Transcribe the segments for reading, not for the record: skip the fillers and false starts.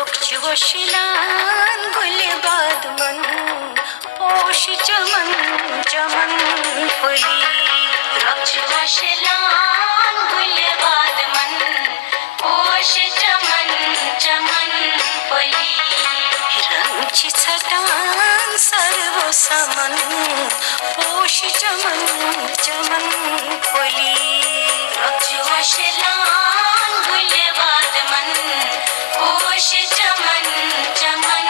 रोगची वशिलान गुलबाद मन पोष चमन चमन फुली रोगची वशिलान गुलबाद मन पोष चमन चमन फुली रंगची छटान सर्व समन पोष चमन चमन फुली रोगची वशिलान गुलबाद मन पोष चमन चमन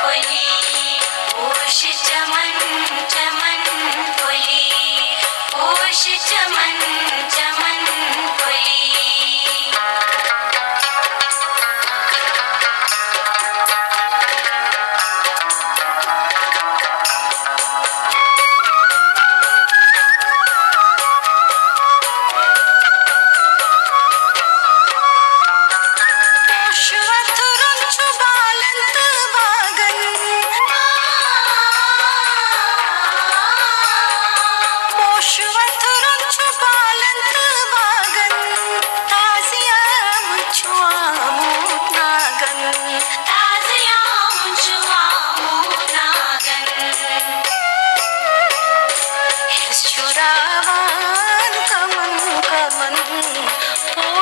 फुली पोष चमन चमन फुली पोष चमन चमन फुली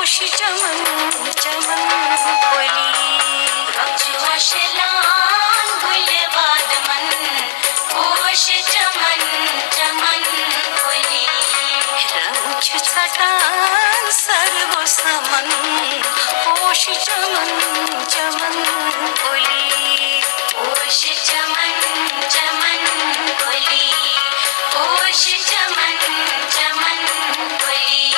पोष चमन चमन फुली रोगची वशिलान गुलबाद मन पोष चमन चमन फुली रंगची छटान सर्व समन पोष चमन चमन फुली पोष चमन चमन फुली पोष चमन चमन फुली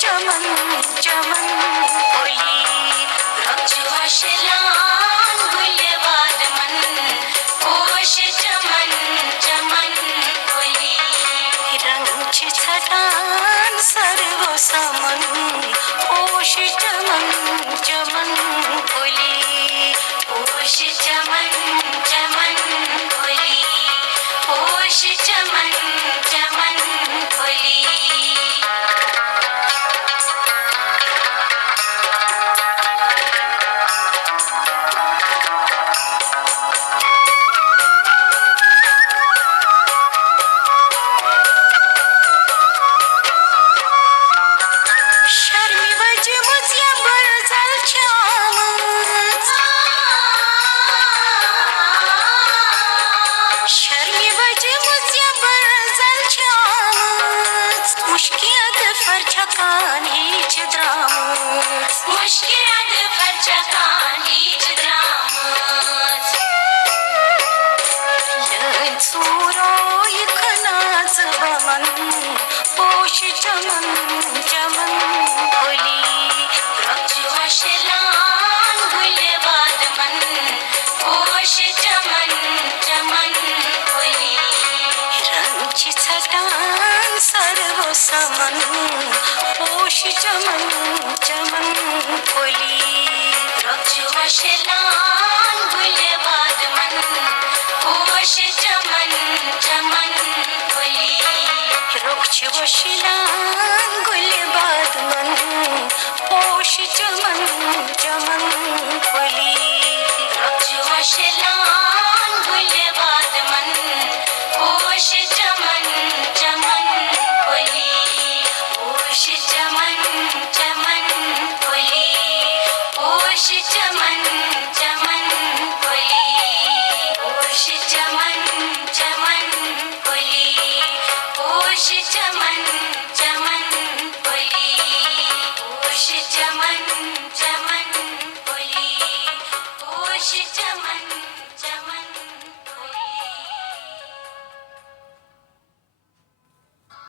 चमन चमन फुली रोगची वशिलान गुलबाद मन पोष चमन चमन फुली रंगची छटान सर्व समन पोष चमन चमन फुली पोष चमन चमन फुली पोष चमन चमन फुली फरचकानीच द्रामच मुश्किलात फरचकानीच द्रामच लंचुरो इखनाच बमन पोष चमन चमन फुली रोगची वशिलान गुलबाद मन पोष चमन चमन फुली रंगची छटान सर्व समन पोष चमन चमन फुली रोगची वशिलान गुलबाद मन पोष चमन चमन फुली रोगची वशिलान गुलबाद मन पोष चमन चमन फुली रोगची वशिलान गुलबाद मन पोष चमन चमन फुली पोष चमन चमन फुली पोष चमन चमन फुली पोष चमन चमन फुली पोष चमन चमन फुली पोष चमन